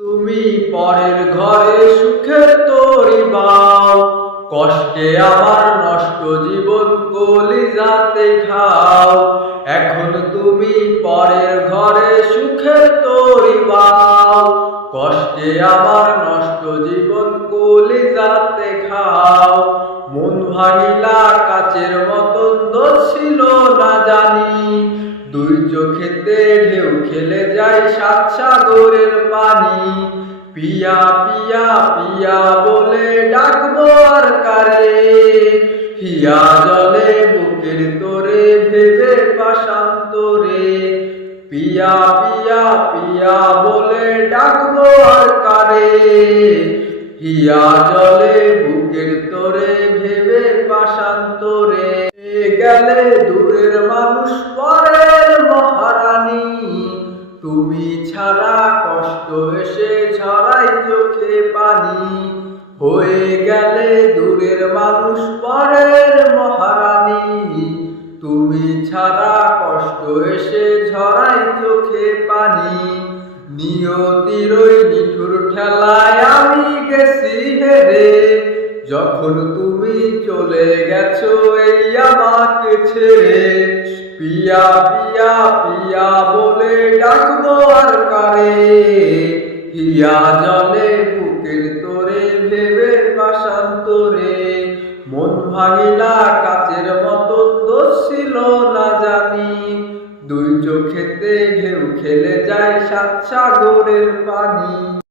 তুমি পরের ঘরে সুখের তরি বাও, কষ্টে আমার নষ্ট জীবন কলিজাতে খাও। এখন তুমি পরের ঘরে সুখের তরি বাও, কষ্টে আমার নষ্ট জীবন কলিজাতে খাও। মন ভাঙিলা কাচের মতন দোষ ছিল না জানি, দুই চোখেতে ঢেউ খেলে যায় সাত সাগরের পানি। পিয়া পিয়া পিয়া বলে ডাকবো আর কারে, হিয়া জলে বুকের তোরে ভেবে পাশান্তরে। পিয়া পিয়া পিয়া বলে ডাকবো আর কারে, হিয়া জলে বুকের তোরে ভেবে পাশান্তরে। গেলে দূরের মানুষ পরের মহারানী, তুমি ছাড়া কষ্ট এসে ঝরাই চোখে পানি। হয়ে গেলে দূরের মানুষ পরের মহারানী, তুমি ছাড়া কষ্ট এসে ঝরাই চোখে পানি। নিয়তির ওই নিঠুর ঠেলায় আমি গেছি হেরে, যখন তুমি চলে গেছো এই আমাকে ছেড়ে। পিয়া পিয়া পিয়া বলে ডাকবো আর কারে, হিয়া জলে বুকের তোরে ভেবে পাশান্তরে। মন ভাঙিলা কাচের মতন দোষ ছিল না জানি, দুই চোখেতে ঢেউ খেলে যায় সাত সাগরের